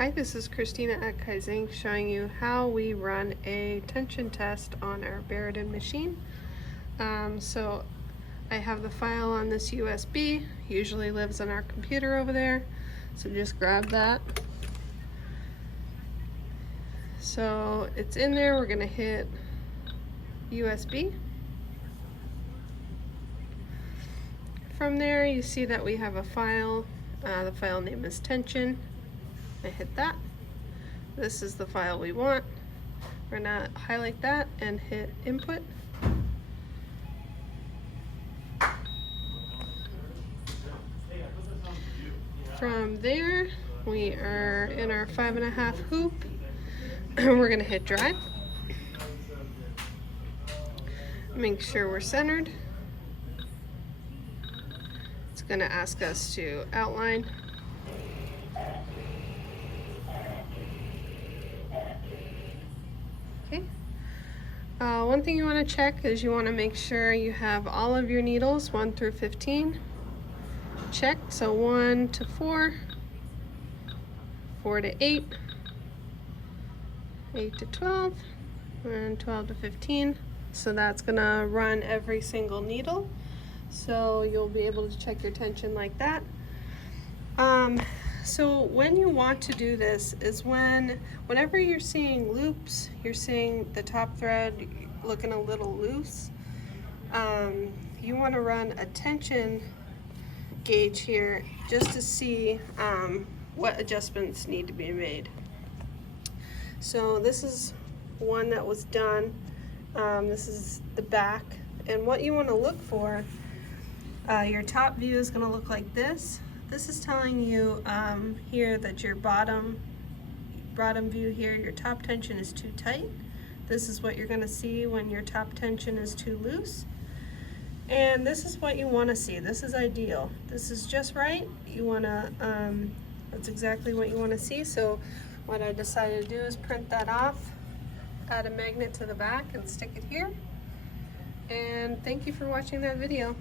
Hi, this is Christina at Kaizink showing you how we run a tension test on our Barudan machine. So I have the file on this USB, usually lives on our computer over there, so just grab that. So it's in there, we're going to hit USB. From there you see that we have a file, the file name is tension. I hit that. This is the file we want. We're gonna highlight that and hit input. From there, we are in our 5.5 hoop. We're gonna hit drive. Make sure we're centered. It's gonna ask us to outline. Okay. One thing you want to check is you want to make sure you have all of your needles 1 through 15 checked. So 1 to 4, 4 to 8, 8 to 12, and 12 to 15. So that's going to run every single needle. So you'll be able to check your tension like that. So when you want to do this is whenever you're seeing loops, you're seeing the top thread looking a little loose, you want to run a tension gauge here just to see what adjustments need to be made. So this is one that was done. This is the back, and what you want to look for, your top view is going to look like this. This is telling you here that your bottom view here, your top tension is too tight. This is what you're going to see when your top tension is too loose. And this is what you want to see. This is ideal. This is just right. You want to, that's exactly what you want to see. So what I decided to do is print that off, add a magnet to the back and stick it here. And thank you for watching that video.